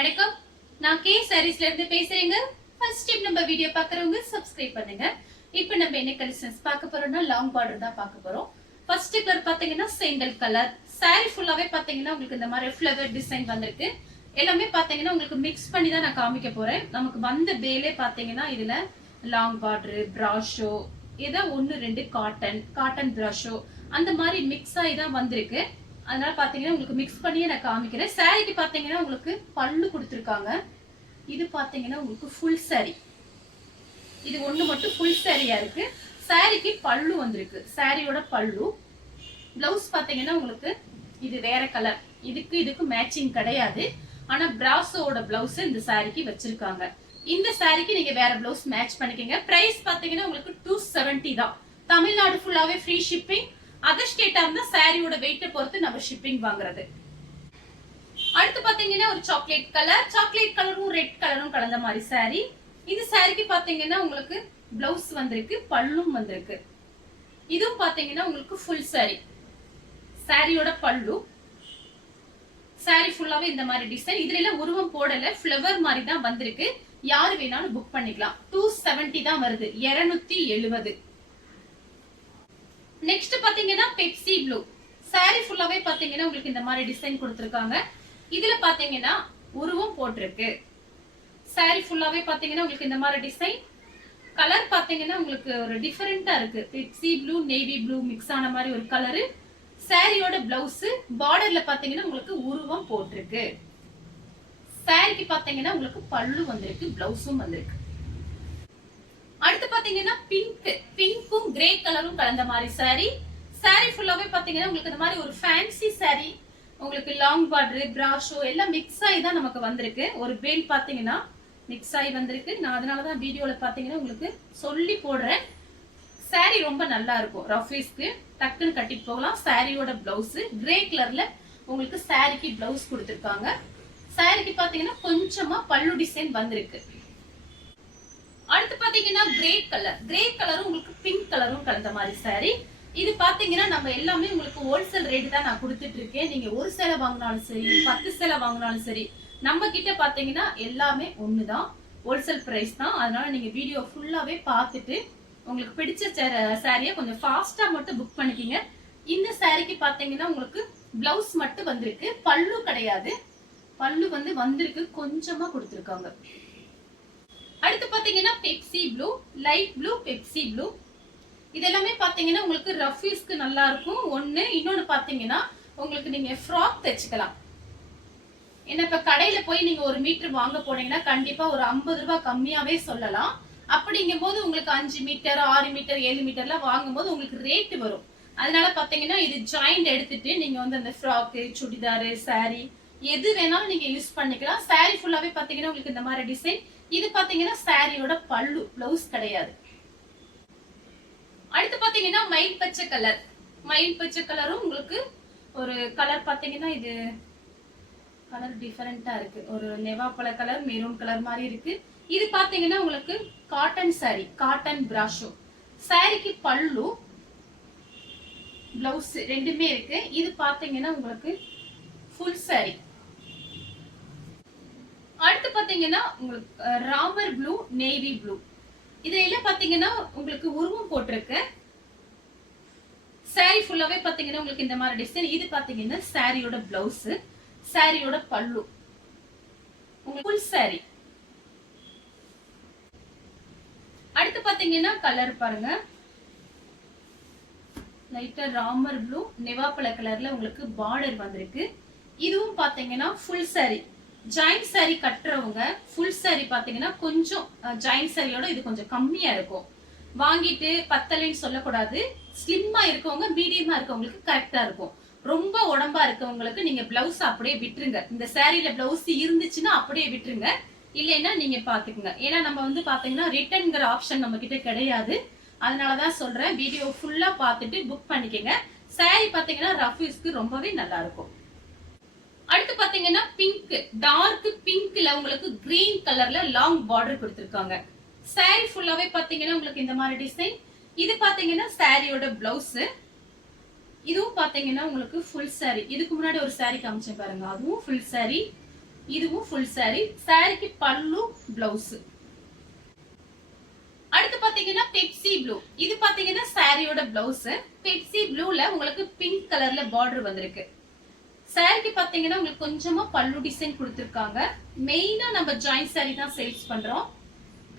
வணக்கம், நான் கே சாரீஸ்ல இருந்து பேசுறேங்க. ஃபர்ஸ்ட் டைம் நம்ம வீடியோ பார்க்கறவங்க சப்ஸ்கிரைப் பண்ணுங்க. இப்போ நம்ம என்ன கலெக்ஷன்ஸ் பார்க்க போறோம்னா லாங் பார்டர் தான் பார்க்க போறோம். ஃபர்ஸ்ட் கலர் பாத்தீங்கன்னா செங்கல் கலர். சாரி ஃபுல்லாவே பாத்தீங்கன்னா உங்களுக்கு இந்த மாதிரி ஃப்ளவர் டிசைன் வந்திருக்கு. எல்லாமே பாத்தீங்கன்னா உங்களுக்கு மிக்ஸ் பண்ணி தான் நான் காமிக்க போறேன். நமக்கு வந்த பேலே பாத்தீங்கன்னா இதுல லாங் பார்டர், பிராஷோ, ஏதோ ஒன்னு ரெண்டு காட்டன் பிராஷோ அந்த மாதிரி மிக்ஸ் ஆகி தான் வந்திருக்கு. அதனால பாத்தீங்கன்னா உங்களுக்கு மிக்ஸ் பண்ணியே நான் காமிக்கிறேன். சாரிக்கு பாத்தீங்கன்னா உங்களுக்கு பல்லு கொடுத்துருக்காங்க. இது பாத்தீங்கன்னா உங்களுக்கு ஃபுல் சாரி. இது ஒண்ணு மட்டும் ஃபுல் சாரியா இருக்கு. சாரிக்கு பல்லு வந்திருக்கு. சாரியோட பல்லு. பிளவுஸ் பாத்தீங்கன்னா உங்களுக்கு இது வேற கலர். இதுக்கு மேட்சிங் கிடையாது. ஆனா பிராசோட பிளவுஸ் இந்த சாரிக்கு வச்சிருக்காங்க. இந்த சாரிக்கு நீங்க வேற பிளவுஸ் மேட்ச் பண்ணிக்கங்க. பிரைஸ் பாத்தீங்கன்னா உங்களுக்கு 270 தான். தமிழ்நாடு ஃபுல்லாவே ஃப்ரீ ஷிப்பிங். அதர் ஸ்டேட்டா இருந்தா சாரியோட வெயிட்ட பொறுத்து நம்ம ஷிப்பிங் வாங்குறது. அடுத்து பாத்தீங்கன்னா ஒரு சாக்லேட் கலரும் ரெட் கலரும் கலந்த மாதிரி சாரி. இந்த சாரிக்கு பாத்தீங்கன்னா உங்களுக்கு பிளவுஸ் வந்திருக்கு, பல்லும் வந்திருக்கு. இதுவும் பாத்தீங்கன்னா உங்களுக்கு ஃபுல் சாரி. சாரியோட பல்லு. சாரி ஃபுல்லாவே இந்த மாதிரி டிசைன். இதுல எல்லாம் உருவம் போடல, ஃப்ளவர் மாதிரி தான் வந்திருக்கு. யாரு வேணாலும் புக் பண்ணிக்கலாம். 270 தான் வருது, 270. நெக்ஸ்ட் பாத்தீங்கன்னா பெப்சி ப்ளூ. சாரி ஃபுல்லாவே பாத்தீங்கன்னா உங்களுக்கு இந்த மாதிரி டிசைன் கொடுத்திருக்காங்க. இதுல பாத்தீங்கன்னா உருவம் போட்டிருக்கு. சாரி ஃபுல்லாவே பாத்தீங்கன்னா உங்களுக்கு இந்த மாதிரி டிசைன். கலர் பாத்தீங்கன்னா உங்களுக்கு ஒரு டிஃபரெண்டா இருக்கு. Pepsi blue, navy blue mix ஆன மாதிரி ஒரு கலரு. சாரியோட பிளவுஸ் பார்டர்ல பாத்தீங்கன்னா உங்களுக்கு உருவம் போட்டிருக்கு. சாரிக்கு பாத்தீங்கன்னா உங்களுக்கு பல்லு வந்திருக்கு, பிளவுஸும் வந்திருக்கு. அடுத்து பாத்தீங்கன்னா பிங்க்கும் கிரே கலரும் கலந்த மாதிரி சாரி. சாரி ஃபுல்லாவே பாத்தீங்கன்னா உங்களுக்கு இந்த மாதிரி ஒரு ஃபேன்சி சாரி. உங்களுக்கு லாங் பார்டர், பிராஷோ எல்லாம் மிக்ஸ் ஆகி தான் நமக்கு வந்திருக்கு. ஒரு பேல் பாத்தீங்கன்னா மிக்ஸ் ஆகி வந்திருக்கு. நான் அதனாலதான் வீடியோல பாத்தீங்கன்னா உங்களுக்கு சொல்லி போடுறேன். சாரி ரொம்ப நல்லா இருக்கும். ரஃபீஸ்க்கு டக்குன்னு கட்டிட்டு போகலாம். சாரியோட பிளவுஸ் கிரே கலர்ல உங்களுக்கு சாரிக்கு பிளவுஸ் கொடுத்திருக்காங்க. சாரிக்கு பாத்தீங்கன்னா கொஞ்சமா பல்லு டிசைன் வந்திருக்கு. அடுத்து பாத்தீங்கன்னா கிரே கலரும் உங்களுக்கு பிங்க் கலரும் கலந்த மாதிரி சாரி. இது பாத்தீங்கன்னா நம்ம எல்லாமே உங்களுக்கு ஹோல்சேல் ரேட் தான் நான் கொடுத்துட்டு இருக்கேன். நீங்க ஒரு சேலை வாங்கினாலும் சரி, 10 சேலை வாங்கினாலும் சரி, நம்ம கிட்ட பாத்தீங்கன்னா எல்லாமே ஒண்ணுதான், ஹோல்சேல் பிரைஸ் தான். அதனால நீங்க வீடியோ ஃபுல்லாவே பார்த்துட்டு உங்களுக்கு பிடிச்ச சாரியை கொஞ்சம் ஃபாஸ்டா மட்டும் புக் பண்ணிக்கிங்க. இந்த சாரிக்கு பாத்தீங்கன்னா உங்களுக்கு பிளவுஸ் மட்டும் வந்திருக்கு, பல்லு கிடையாது. பல்லு வந்திருக்கு, கொஞ்சமா கொடுத்திருக்காங்க. அடுத்து பாத்தீங்கன்னா Pepsi blue, light blue, Pepsi blue. இதெல்லாமே பாத்தீங்கன்னா உங்களுக்கு ரஃபீஸ்க்கு நல்லா இருக்கும். இன்னொன்னு பாத்தீங்கன்னா உங்களுக்கு நீங்க ஃப்ராக் தைச்சுக்கலாம். என்ன இப்ப கடையில போய் நீங்க 1 மீட்டர் வாங்க போனீங்கன்னா கண்டிப்பா ஒரு 50 ரூபாய் கம்மியாவே சொல்லலாம். அப்படிங்கும் போது உங்களுக்கு 5 மீட்டர், 6 மீட்டர், 7 மீட்டர்லாம் வாங்கும் போது உங்களுக்கு ரேட் வரும். அதனால பாத்தீங்கன்னா இது ஜாயிண்ட் எடுத்துட்டு நீங்க அந்த ஃப்ராக்கு, சுடிதாரு, சாரி எது வேணாலும் நீங்க யூஸ் பண்ணிக்கலாம். சாரி ஃபுல்லாவே பாத்தீங்கன்னா உங்களுக்கு இந்த மாதிரி டிசைன். இது பாத்தீங்கன்னா சாரியோட பல்லு, பிளவுஸ் கிடையாது. அடுத்து பாத்தீங்கன்னா மயில் பச்சை கலரும் உங்களுக்கு ஒரு கலர் பாத்தீங்கன்னா இது கலர் டிஃபரெண்டா இருக்கு. ஒரு நெவாப்பழ கலர், மெரூன் கலர் மாதிரி இருக்கு. இது பாத்தீங்கன்னா உங்களுக்கு காட்டன் சாரி, காட்டன் பிராஷோ. சாரிக்கு பல்லு, பிளவுஸ் ரெண்டுமே இருக்கு. இது பாத்தீங்கன்னா உங்களுக்கு ஃபுல் சாரி. அடுத்து பாத்தீங்கன்னா உங்களுக்கு ராமர் ப்ளூ, நேவி ப்ளூ. இதுல பாத்தீங்கன்னா உங்களுக்கு உருவம் போட்டிருக்கு. சாரி ஃபுல்லாவே பாத்தீங்கன்னா உங்களுக்கு இந்த மாதிரி டிசைன். இது பாத்தீங்கன்னா சாரியோட பிளவுஸ், சாரியோட பல்லு, உங்களுக்கு ஃபுல் சாரி. அடுத்து பாத்தீங்கன்னா கலர் பாருங்க, லைட்டா ராமர் ப்ளூ, நெவாப்பழ கலர்ல உங்களுக்கு பார்டர் வந்திருக்கு. இதுவும் பாத்தீங்கன்னா ஃபுல் சாரி. ஜாயிண்ட் சாரி கட்டுறவங்க ஃபுல் சாரி பாத்தீங்கன்னா கொஞ்சம் ஜாயிண்ட் சாரியோட இது கொஞ்சம் கம்மியா இருக்கும். வாங்கிட்டு பத்தலைன்னு சொல்லக்கூடாது. ஸ்லிம்மா இருக்கவங்க, மீடியமா இருக்கவங்களுக்கு கரெக்டா இருக்கும். ரொம்ப உடம்பா இருக்கவங்களுக்கு நீங்க பிளவுஸ் அப்படியே விட்டுருங்க. இந்த சாரியில பிளவுஸ் இருந்துச்சுன்னா அப்படியே விட்டுருங்க, இல்லைன்னா நீங்க பாத்துக்குங்க. ஏன்னா நம்ம பாத்தீங்கன்னா ரிட்டர்ன்ங்கிற ஆப்ஷன் நம்ம கிட்ட கிடையாது. அதனாலதான் சொல்றேன், வீடியோ ஃபுல்லா பார்த்துட்டு புக் பண்ணிக்கங்க. சாரி பாத்தீங்கன்னா ரஃபீஸ்க்கு ரொம்பவே நல்லா இருக்கும். அடுத்து பாத்தீங்கன்னா பிங்க், டார்க் பிங்க்ல உங்களுக்கு கிரீன் கலர்ல லாங் பார்டர் கொடுத்திருக்காங்க. சாரி ஃபுல்லாவே பாத்தீங்கன்னா உங்களுக்கு இந்த மாதிரி டிசைன். இது பாத்தீங்கன்னா சாரியோட பிளவுஸ். இதுவும் பாத்தீங்கன்னா உங்களுக்கு ஃபுல் சாரி. இதுக்கு முன்னாடி ஒரு சாரி காமிச்சேன் பாருங்க, அதுவும் ஃபுல் சாரி. இதுவும் ஃபுல் saree. சாரிக்கு பல்லு பிளவுஸ். அடுத்து பாத்தீங்கன்னா பெப்சி ப்ளூ. இது பாத்தீங்கன்னா சாரியோட பிளவுஸ். பெப்சி ப்ளூல உங்களுக்கு பிங்க் கலர்ல பார்டர் வந்திருக்கு. சாரிக்கு பாத்தீங்கன்னா உங்களுக்கு கொஞ்சமா பல்லு டிசைன் கொடுத்திருக்காங்க. மெயினா நம்ம ஜாயிண்ட் saree தான் சேல்ஸ் பண்றோம்.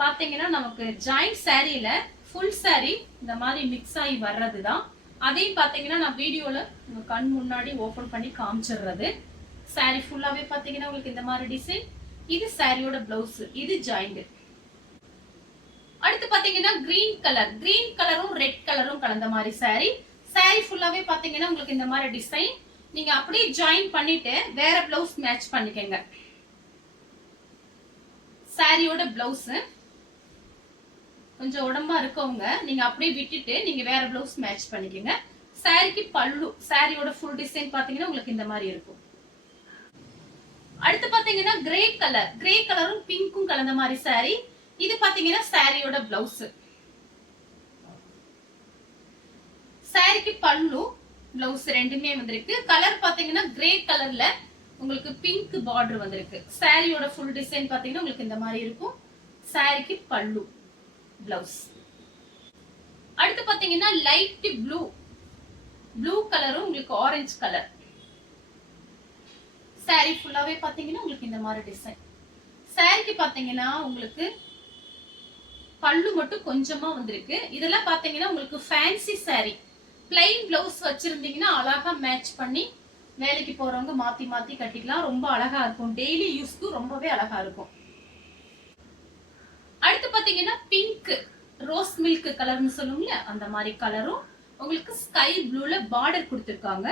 பாத்தீங்கன்னா நமக்கு ஜாயிண்ட் சாரியில ஃபுல் saree இந்த மாதிரி மிக்ஸ் ஆகி வர்றதுதான். அதையும் பாத்தீங்கன்னா நான் வீடியோல உங்க கண் முன்னாடி ஓபன் பண்ணி காமிச்சிடுறது. saree ஃபுல்லாவே பாத்தீங்கன்னா உங்களுக்கு இந்த மாதிரி டிசைன். இது சாரியோட பிளவுஸ். இது ஜாயிண்ட். அடுத்து பாத்தீங்கன்னா கிரீன் கலர். கிரீன் கலரும் ரெட் கலரும் கலந்த மாதிரி saree. saree ஃபுல்லாவே பாத்தீங்கன்னா உங்களுக்கு இந்த மாதிரி டிசைன். நீங்க அப்படியே ஜாயின் பண்ணிட்டு வேற பிளவுஸ் மேட்ச் பண்ணிக்கங்க. சாரியோட பிளவுஸ் கொஞ்சம் உடம்பா இருக்கவங்க நீங்க அப்படியே விட்டுட்டு நீங்க வேற பிளவுஸ் மேட்ச் பண்ணிக்கங்க. சாரிக்கு பல்லு. சாரியோட ஃபுல் டிசைன் பாத்தீங்கன்னா உங்களுக்கு இந்த மாதிரி இருக்கும். அடுத்து பாத்தீங்கன்னா கிரே கலர். கிரே கலரும் பிங்க்கும் கலந்த மாதிரி saree. இது பாத்தீங்கன்னா சாரியோட பிளவுஸ். சாரிக்கு பல்லு பிளவுஸ் ரெண்டுமே வந்திருக்கு. கலர் பாத்தீங்கன்னா கிரே கலர்ல உங்களுக்கு பிங்க் பார்டர் வந்திருக்கு. சாரியோட ஃபுல் டிசைன் பாத்தீங்கன்னா உங்களுக்கு இந்த மாதிரி இருக்கும். சாரிக்கு பல்லு பிளவுஸ். அடுத்து பாத்தீங்கன்னா லைட் ப்ளூ. ப்ளூ கலரும் உங்களுக்கு ஆரஞ்சு கலர். சாரி ஃபுல்லாவே பாத்தீங்கன்னா உங்களுக்கு இந்த மாதிரி டிசைன். சாரிக்கு பாத்தீங்கன்னா உங்களுக்கு பல்லு மட்டும் கொஞ்சமா வந்திருக்கு. இதெல்லாம் பாத்தீங்கன்னா உங்களுக்கு ஃபேன்சி saree. பிளைன் பிளவுஸ் வச்சிருந்தீங்கன்னா அழகா மேட்ச் பண்ணி வேலைக்கு போறவங்க மாத்தி மாத்தி கட்டிக்கலாம். ரொம்ப அழகா இருக்கும். டெய்லி யூஸ்க்கு ரொம்பவே அழகா இருக்கும். அடுத்து பாத்தீங்கன்னா பிங்க் ரோஸ் மில்க் கலர்னு சொல்லுங்களே அந்த மாதிரி கலரும் உங்களுக்கு ஸ்கை ப்ளூல பார்டர் கொடுத்திருக்காங்க.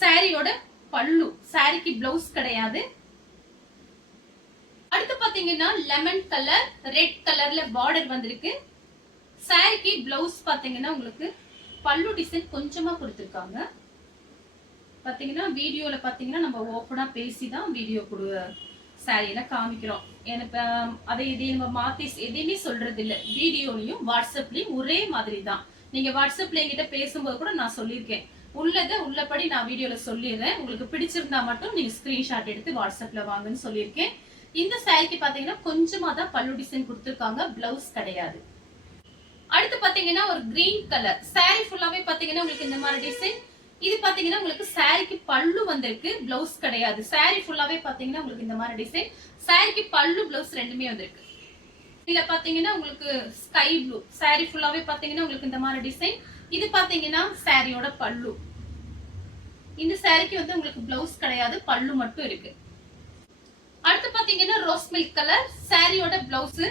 சாரியோட பல்லு. சாரிக்கு பிளவுஸ் கிடையாது. அடுத்து பாத்தீங்கன்னா லெமன் கலர் ரெட் கலர்ல பார்டர் வந்திருக்கு. சாரிக்கு பிளவுஸ் பாத்தீங்கன்னா உங்களுக்கு பல்லு டிசைன் கொஞ்சமா கொடுத்திருக்காங்க. பாத்தீங்கன்னா வீடியோல பாத்தீங்கன்னா நம்ம ஓப்பனா பேசிதான் வீடியோ சாரியில காமிக்கிறோம். எனக்கு அதை இதே நம்ம மாத்தி எதையுமே சொல்றது இல்ல. வீடியோலயும் வாட்ஸ்அப்லயும் ஒரே மாதிரி தான். நீங்க வாட்ஸ்அப்ல என்கிட்ட பேசும்போது கூட நான் சொல்லியிருக்கேன். உள்ளதை உள்ளபடி நான் வீடியோல சொல்லிடுறேன். உங்களுக்கு பிடிச்சிருந்தா மட்டும் நீங்க ஸ்கிரீன்ஷாட் எடுத்து வாட்ஸ்அப்ல வாங்கன்னு சொல்லியிருக்கேன். இந்த சாரிக்கு பாத்தீங்கன்னா கொஞ்சமா தான் பல்லு டிசைன் கொடுத்திருக்காங்க. பிளவுஸ் கிடையாது. அடுத்து பாத்தீங்கன்னா ஒரு கிரீன் கலர். சாரி ஃபுல்லாவே பாத்தீங்கன்னா உங்களுக்கு இந்த மாதிரி டிசைன். இது பாத்தீங்கன்னா உங்களுக்கு சாரிக்கு பல்லு வந்திருக்கு. பிளவுஸ் கிடையாது. சாரி ஃபுல்லாவே பாத்தீங்கன்னா உங்களுக்கு இந்த மாதிரி டிசைன். சாரிக்கு பல்லு பிளவுஸ் ரெண்டுமே வந்திருக்கு. இதுல பாத்தீங்கன்னா உங்களுக்கு ஸ்கை ப்ளூ. சாரி ஃபுல்லாவே பாத்தீங்கன்னா உங்களுக்கு இந்த மாதிரி டிசைன். இது பாத்தீங்கன்னா சாரியோட பல்லு. இந்த சாரிக்கு வந்து உங்களுக்கு பிளவுஸ் கிடையாது. பல்லு மட்டும் இருக்கு. அடுத்து பாத்தீங்கன்னா ரோஸ் மில்க் கலர். சாரியோட பிளவுஸ்.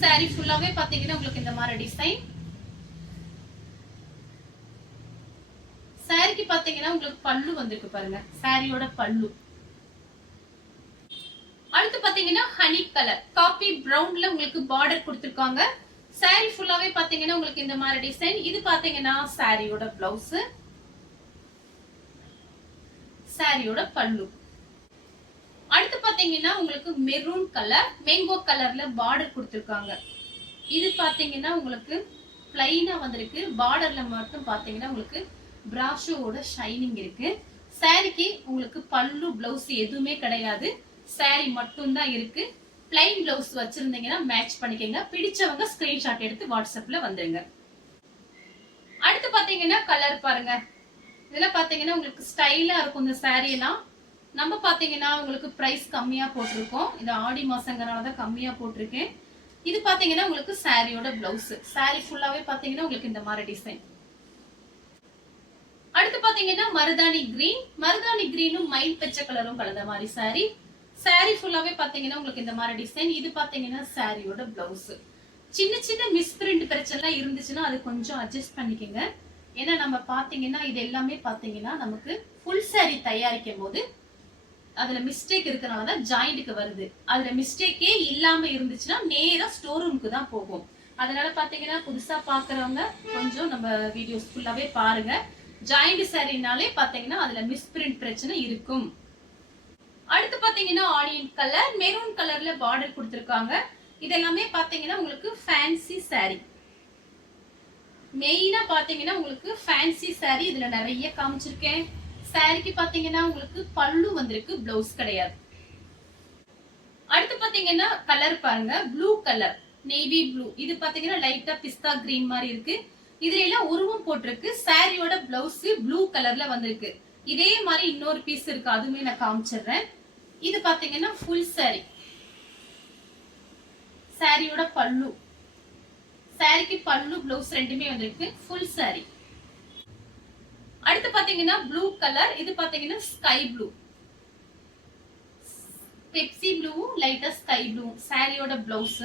சாரி ஃபுல்லாவே பாத்தீங்கன்னா உங்களுக்கு இந்த மாதிரி டிசைன். சாரிக்கு பாத்தீங்கன்னா உங்களுக்கு பல்லு வந்திருக்கு பாருங்க. சாரியோட பல்லு. அடுத்து பாத்தீங்கன்னா ஹனி கலர். காபி பிரவுன்ல உங்களுக்கு பார்டர் கொடுத்திருக்காங்க. சாரி ஃபுல்லாவே பாத்தீங்கன்னா உங்களுக்கு இந்த மாதிரி டிசைன். இது பாத்தீங்கன்னா சாரியோட பிளவுஸ். சாரியோட பல்லு. அடுத்து பாத்தீங்கன்னா உங்களுக்கு மெரூன் கலர் மேங்கோ கலர்ல பார்டர் கொடுத்திருக்காங்க. இது பாத்தீங்கன்னா உங்களுக்கு பிளைனா வந்திருக்கு. பார்டர்ல மட்டும் பாத்தீங்கன்னா உங்களுக்கு பிராஷோட ஷைனிங் இருக்கு. சாரிக்கு உங்களுக்கு பல்லு பிளவுஸ் எதுவுமே கிடையாது. சாரி மட்டும் தான் இருக்கு. பிளைன் பிளவுஸ் வச்சிருந்தீங்கன்னா மேட்ச் பண்ணிக்கங்க. பிடிச்சவங்க ஸ்கிரீன்ஷாட் எடுத்து வாட்ஸ்அப்ல வந்துருங்க. அடுத்து பாத்தீங்கன்னா கலர் பாருங்க. இதெல்லாம் பாத்தீங்கன்னா உங்களுக்கு ஸ்டைலா இருக்கும். இந்த சாரி எல்லாம் நம்ம பாத்தீங்கன்னா உங்களுக்கு பிரைஸ் கம்மியா போட்டிருக்கோம். இது ஆடி மாசங்கறனாலதான் கம்மியா போட்டிருக்கேன். இது பாத்தீங்கன்னா உங்களுக்கு சாரியோட பிளவுஸ். சாரி ஃபுல்லாவே பாத்தீங்கன்னா உங்களுக்கு இந்த மாதிரி டிசைன். அடுத்து பாத்தீங்கன்னா மருதாணி கிரீன். மருதாணி கிரீனும் மயில் பச்சை கலரும் கலந்த மாதிரி சாரி. சாரி ஃபுல்லாவே பாத்தீங்கன்னா உங்களுக்கு இந்த மாதிரி டிசைன். இது பாத்தீங்கன்னா சாரியோட பிளவுஸ். சின்ன சின்ன மிஸ்பிரிண்ட் பிரச்சனை இருந்துச்சுன்னா அது கொஞ்சம் அட்ஜஸ்ட் பண்ணிக்கங்க. ஏன்னா நம்ம பாத்தீங்கன்னா இது எல்லாமே பாத்தீங்கன்னா நமக்கு ஃபுல் சாரி தயாரிக்கும் போது அதுல மிஸ்டேக் இருக்கறனாலதான் ஜாயிண்ட்க்கு வருது. அதுல மிஸ்டேக்கே இல்லாம இருந்துச்சுன்னா நேரா ஸ்டோர் ரூமுக்கு தான் போகும். அதனால பாத்தீங்கன்னா புதுசா பாக்குறவங்க கொஞ்சம் நம்ம வீடியோஸ் ஃபுல்லாவே பாருங்க. ஜாயிண்ட் சாரினாலே பாத்தீங்கன்னா அதுல மிஸ்பிரிண்ட் பிரச்சனை இருக்கும். அடுத்து பாத்தீங்கன்னா ஆனியன் கலர் மெரூன் கலர்ல பார்டர் கொடுத்திருக்காங்க. இதெல்லாமே பாத்தீங்கன்னா உங்களுக்கு ஃபேன்சி saree. மெயினா பாத்தீங்கன்னா உங்களுக்கு ஃபேன்சி saree இதுல நிறைய காமிச்சிருக்கேன். சாரிக்கு பாத்தீங்கன்னா உங்களுக்கு பல்லு வந்திருக்கு, பிளவுஸ் கிடையாது. அடுத்து பாத்தீங்கன்னா கலர் பாருங்க, ப்ளூ கலர், நேவி ப்ளூ. இது பாத்தீங்கன்னா லைட்டா பிஸ்தா கிரீன் மாதிரி இருக்கு. இதுல எல்லாம் உருவம் போட்டிருக்கு. சாரியோட பிளவுஸ் ப்ளூ கலர்ல வந்திருக்கு. இதே மாதிரி இன்னொரு பீஸ் இருக்கு, அதுவுமே நான் காமிச்சிடுறேன். இது பாத்தீங்கன்னா ஃபுல் சாரி. சாரியோட பல்லு, சாரிக்கு பல்லு பிளவுஸ் ரெண்டுமே வந்திருக்கு, ஃபுல் சாரி. அடுத்து பாத்தீங்கன்னா ப்ளூ கலர், இது பாத்தீங்கன்னா ஸ்கை ப்ளூ, பெப்சி ப்ளூ, லைட்டா ஸ்கை ப்ளூ. சாரியோட பிளவுஸ்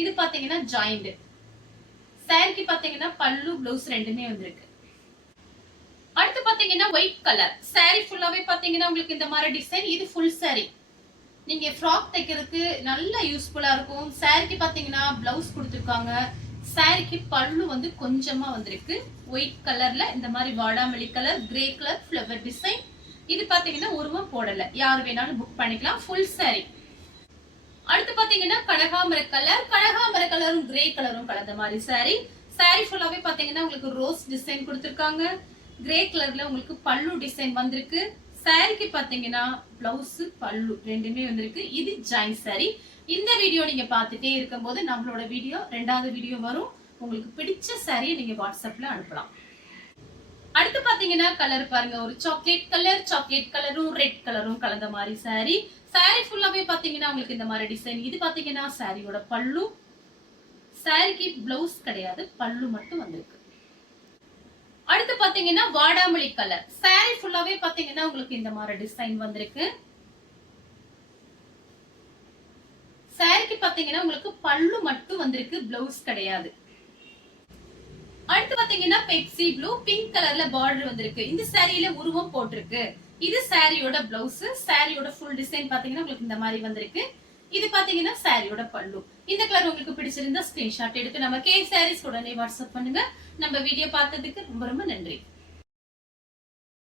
இது பாத்தீங்கன்னா ஜாயிண்ட். சாரிக்கு பாத்தீங்கன்னா பல்லு பிளவுஸ் ரெண்டுமே வந்திருக்கு. அடுத்து பாத்தீங்கன்னா ஒயிட் கலர், சாரி ஃபுல்லாவே பாத்தீங்கன்னா உங்களுக்கு இந்த மாதிரி டிசைன். இது ஃபுல் சாரி. நீங்க ஃப்ராக் தைக்கிறதுக்கு நல்ல யூஸ்ஃபுல்லா இருக்கும். சாரிக்கு பாத்தீங்கன்னா பிளவுஸ் கொடுத்திருக்காங்க. சாரிக்கு பல்லு வந்து கொஞ்சமா வந்திருக்கு. ஒயிட் கலர்ல இந்த மாதிரி வாடாமல்லி colour, grey colour flower design. இது பாத்தீங்கன்னா உருவம் போடல, யார் வேணாலும் புக் பண்ணிக்கலாம். ஃபுல் சாரி. அடுத்து பாத்தீங்கன்னா கனகாமர கலர், கனகாமர கலரும் கிரே கலரும் கலந்த மாதிரி சாரி. சாரி ஃபுல்லாவே பாத்தீங்கன்னா உங்களுக்கு ரோஸ் டிசைன் கொடுத்திருக்காங்க. கிரே கலர்ல உங்களுக்கு பல்லு டிசைன் வந்திருக்கு. சாரிக்கு பாத்தீங்கன்னா பிளவுஸ் பல்லு ரெண்டுமே வந்திருக்கு. இது ஜாயின் சாரி. இந்த வீடியோ நீங்க பார்த்துட்டே இருக்கும்போது நம்மளோட வீடியோ ரெண்டாவது வீடியோ வரும். உங்களுக்கு பிடிச்ச சாரியை நீங்க வாட்ஸ்அப்ல அனுப்பலாம். அடுத்து பாத்தீங்கன்னா கலர் பாருங்க, ஒரு சாக்லேட் கலர், சாக்லேட் கலரும் ரெட் கலரும் கலந்த மாதிரி சாரி. சாரி ஃபுல்லாவே பாத்தீங்கன்னா உங்களுக்கு இந்த மாதிரி டிசைன். இது பாத்தீங்கன்னா சாரியோட பல்லு. சாரிக்கு பிளவுஸ் கிடையாது, பல்லு மட்டும் வந்திருக்கு. அடுத்து பாத்தீங்கன்னா வாடாமல்லி கலர், சாரி ஃபுல்லாவே பாத்தீங்கன்னா உங்களுக்கு இந்த மாதிரி டிசைன் வந்திருக்கு. சாரிக்கு பாத்தீங்கன்னா உங்களுக்கு பல்லு மட்டும் வந்திருக்கு, பிளவுஸ் கிடையாது. அடுத்து பாத்தீங்கன்னா பெப்சி ப்ளூ, பிங்க் கலர்ல பார்டர் வந்திருக்கு. இந்த சாரியில உருவம் போட்டிருக்கு. இது சாரியோட பிளவுஸ். சாரியோட ஃபுல் டிசைன் பாத்தீங்கன்னா உங்களுக்கு இந்த மாதிரி வந்திருக்கு. இது பாத்தீங்கன்னா சாரியோட பல்லு. இந்த கலர் உங்களுக்கு பிடிச்சிருந்தா ஸ்கிரீன்ஷாட் எடுத்து நம்ம கே சாரீஸ் உடனே வாட்ஸ்அப் பண்ணுங்க. நம்ம வீடியோ பார்த்ததுக்கு ரொம்ப ரொம்ப நன்றி.